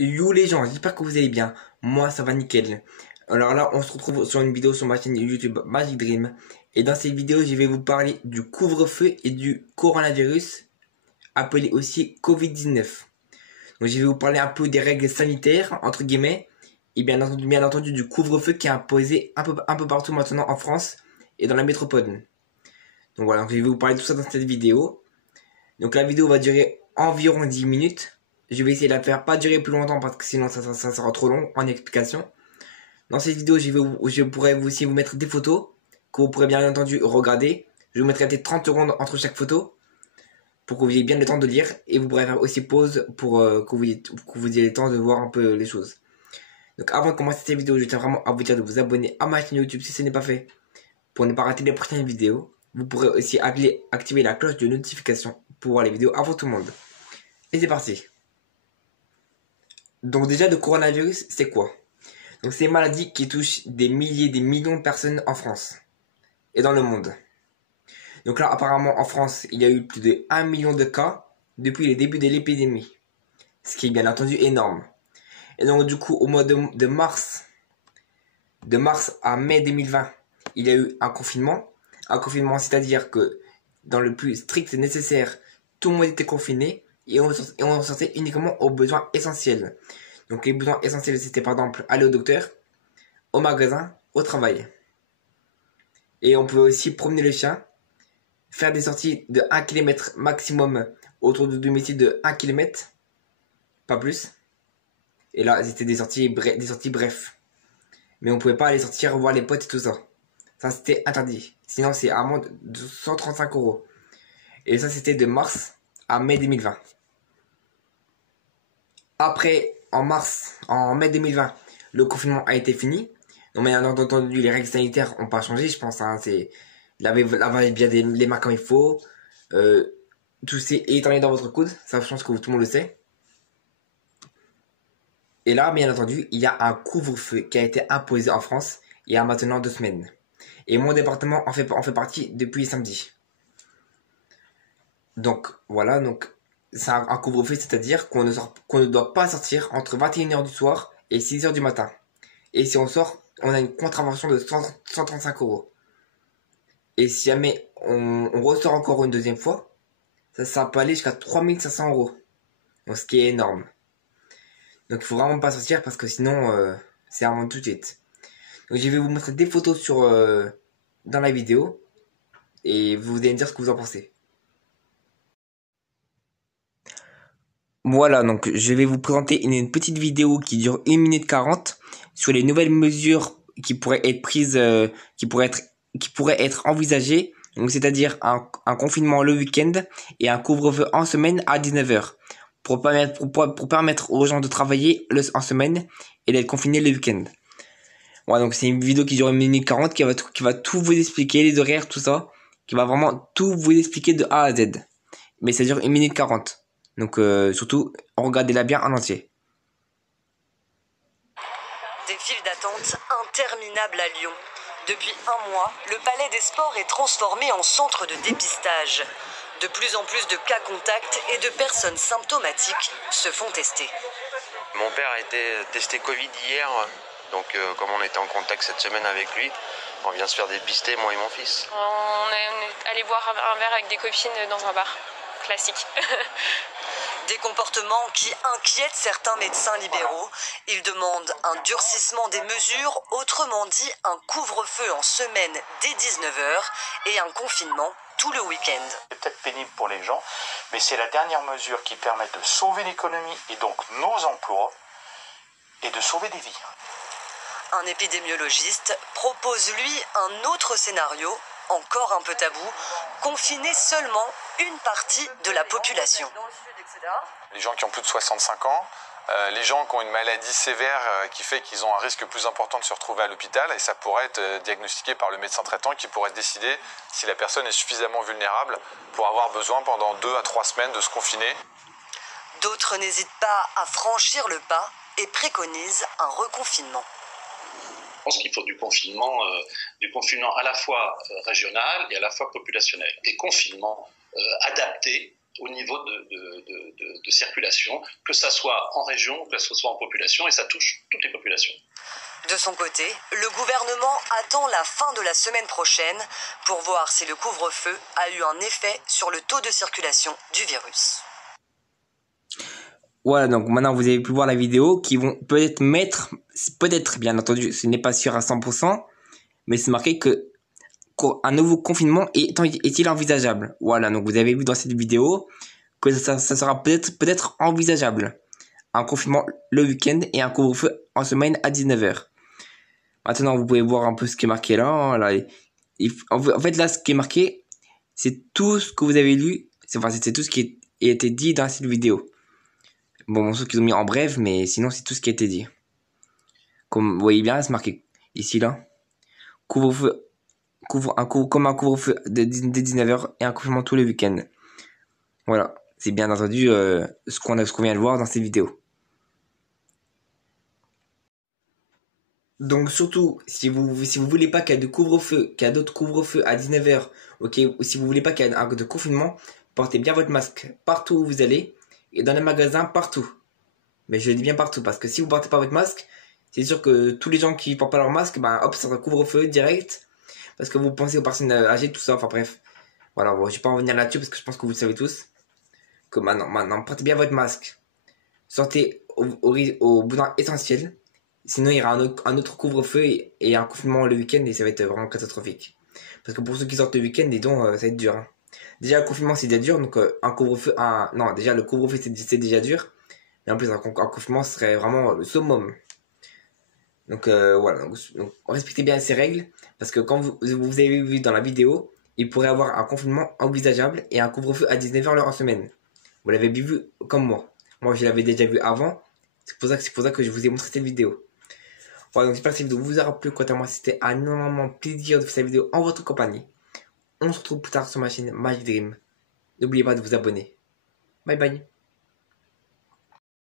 Yo les gens, j'espère que vous allez bien. Moi ça va nickel. Alors là, on se retrouve sur une vidéo sur ma chaîne YouTube Magic Dream. Et dans cette vidéo, je vais vous parler du couvre-feu et du coronavirus, appelé aussi Covid-19. Donc je vais vous parler un peu des règles sanitaires, entre guillemets, et bien entendu du couvre-feu qui est imposé un peu partout maintenant en France et dans la métropole. Donc voilà, je vais vous parler de tout ça dans cette vidéo. Donc la vidéo va durer environ 10 minutes. Je vais essayer de la faire pas durer plus longtemps parce que sinon ça sera trop long en explication. Dans cette vidéo, je pourrais aussi vous mettre des photos que vous pourrez bien entendu regarder. Je vous mettrai peut-être 30 secondes entre chaque photo pour que vous ayez bien le temps de lire. Et vous pourrez faire aussi pause pour que vous ayez le temps de voir un peu les choses. Donc avant de commencer cette vidéo, je tiens vraiment à vous dire de vous abonner à ma chaîne YouTube si ce n'est pas fait pour ne pas rater les prochaines vidéos. Vous pourrez aussi activer la cloche de notification pour voir les vidéos avant tout le monde. Et c'est parti. Donc déjà, le coronavirus, c'est quoi? Donc c'est une maladie qui touche des milliers, des millions de personnes en France et dans le monde. Donc là, apparemment, en France, il y a eu plus de 1 million de cas depuis le début de l'épidémie. Ce qui est bien entendu énorme. Et donc du coup, au mois de mars à mai 2020, il y a eu un confinement. Un confinement, c'est-à-dire que dans le plus strict nécessaire, tout le monde était confiné et on sortait uniquement aux besoins essentiels. Donc les besoins essentiels, c'était par exemple aller au docteur, au magasin, au travail. Et on pouvait aussi promener le chien, faire des sorties de 1 km maximum autour du domicile de 1 km, pas plus. Et là, c'était des sorties bref. Mais on pouvait pas aller sortir voir les potes et tout ça. Ça, c'était interdit. Sinon, c'est à amende de 135 €. Et ça, c'était de mars à mai 2020. Après, en mai 2020, le confinement a été fini. Donc, bien entendu, les règles sanitaires n'ont pas changé, je pense. C'est laver bien les mains comme il faut. Tousser et éternuer dans votre coude. Ça, je pense que tout le monde le sait. Et là, bien entendu, il y a un couvre-feu qui a été imposé en France il y a maintenant 2 semaines. Et mon département en fait partie depuis samedi. Donc, voilà, donc c'est un couvre-feu, c'est-à-dire qu'on ne doit pas sortir entre 21 h du soir et 6 h du matin. Et si on sort, on a une contravention de 135 €. Et si jamais on ressort encore une deuxième fois, ça peut aller jusqu'à 3500 €. Donc ce qui est énorme. Donc il faut vraiment pas sortir parce que sinon c'est à tout de suite. Donc je vais vous montrer des photos dans la vidéo et vous allez me dire ce que vous en pensez. Voilà, donc je vais vous présenter une petite vidéo qui dure 1 minute 40 sur les nouvelles mesures qui pourraient être prises, qui pourraient être envisagées. Donc c'est-à-dire un confinement le week-end et un couvre-feu en semaine à 19 h pour permettre aux gens de travailler en semaine et d'être confinés le week-end. Voilà, donc c'est une vidéo qui dure 1 minute 40 qui va tout vous expliquer, les horaires, tout ça, qui va vraiment tout vous expliquer de A à Z. Mais ça dure 1 minute 40. Donc surtout, regardez-la bien en entier. Des files d'attente interminables à Lyon. Depuis un mois, le Palais des Sports est transformé en centre de dépistage. De plus en plus de cas contacts et de personnes symptomatiques se font tester. Mon père a été testé Covid hier, donc comme on était en contact cette semaine avec lui, on vient se faire dépister, moi et mon fils. On est allé boire un verre avec des copines dans un bar. Classique. Des comportements qui inquiètent certains médecins libéraux. Ils demandent un durcissement des mesures, autrement dit un couvre-feu en semaine dès 19 h et un confinement tout le week-end. C'est peut-être pénible pour les gens, mais c'est la dernière mesure qui permet de sauver l'économie et donc nos emplois et de sauver des vies. Un épidémiologiste propose lui un autre scénario, encore un peu tabou, confiner seulement une partie de la population. Les gens qui ont plus de 65 ans, les gens qui ont une maladie sévère qui fait qu'ils ont un risque plus important de se retrouver à l'hôpital, et ça pourrait être diagnostiqué par le médecin traitant qui pourrait décider si la personne est suffisamment vulnérable pour avoir besoin pendant 2 à 3 semaines de se confiner. D'autres n'hésitent pas à franchir le pas et préconisent un reconfinement. Je pense qu'il faut du confinement à la fois régional et à la fois populationnel. Des confinements adaptés au niveau de circulation, que ça soit en région, que ce soit en population, et ça touche toutes les populations. De son côté, le gouvernement attend la fin de la semaine prochaine pour voir si le couvre-feu a eu un effet sur le taux de circulation du virus. Voilà, donc maintenant vous avez pu voir la vidéo qui vont peut-être mettre, peut-être bien entendu, ce n'est pas sûr à 100%, mais c'est marqué que un nouveau confinement est-il envisageable. Voilà, donc vous avez vu dans cette vidéo que ça sera peut-être envisageable. Un confinement le week-end et un couvre-feu en semaine à 19h. Maintenant, vous pouvez voir un peu ce qui est marqué là. Hein, là en fait, là, ce qui est marqué, c'est tout ce que vous avez lu. C'est tout ce qui a été dit dans cette vidéo. Bon, sauf qu'ils ont mis en bref, mais sinon, c'est tout ce qui a été dit. Comme vous voyez bien, c'est marqué ici, là. Couvre-feu, comme un couvre-feu dès 19h et un confinement tous les week-ends. Voilà, c'est bien entendu ce qu'on vient de voir dans cette vidéo. Donc surtout, si vous voulez pas qu'il y ait de couvre-feu, qu'il y a d'autres couvre-feu à 19h, ok, ou si vous voulez pas qu'il y ait de confinement, portez bien votre masque partout où vous allez, et dans les magasins partout. Mais je le dis bien partout, parce que si vous portez pas votre masque, c'est sûr que tous les gens qui portent pas leur masque, ben hop, ça sera couvre-feu direct, parce que vous pensez aux personnes âgées, tout ça, enfin bref. Voilà, bon, je vais pas en revenir là-dessus, parce que je pense que vous le savez tous. Que maintenant, portez bien votre masque. Sortez au besoin essentiel. Sinon, il y aura un autre couvre-feu et un confinement le week-end et ça va être vraiment catastrophique. Parce que pour ceux qui sortent le week-end, dis donc, ça va être dur. Hein. Déjà, le confinement, c'est déjà dur. Donc, un couvre-feu... Non, déjà, le couvre-feu, c'est déjà dur. Et en plus, un confinement serait vraiment le summum. Donc, voilà. Donc, respectez bien ces règles. Parce que comme vous avez vu dans la vidéo, il pourrait y avoir un confinement envisageable et un couvre-feu à 19h en semaine. Vous l'avez bien vu comme moi. Moi, je l'avais déjà vu avant. C'est pour ça que je vous ai montré cette vidéo. Voilà, donc j'espère que cette vidéo vous aura plu. Quant à moi, c'était un énorme plaisir de faire cette vidéo en votre compagnie. On se retrouve plus tard sur ma chaîne Magic Dream. N'oubliez pas de vous abonner. Bye bye.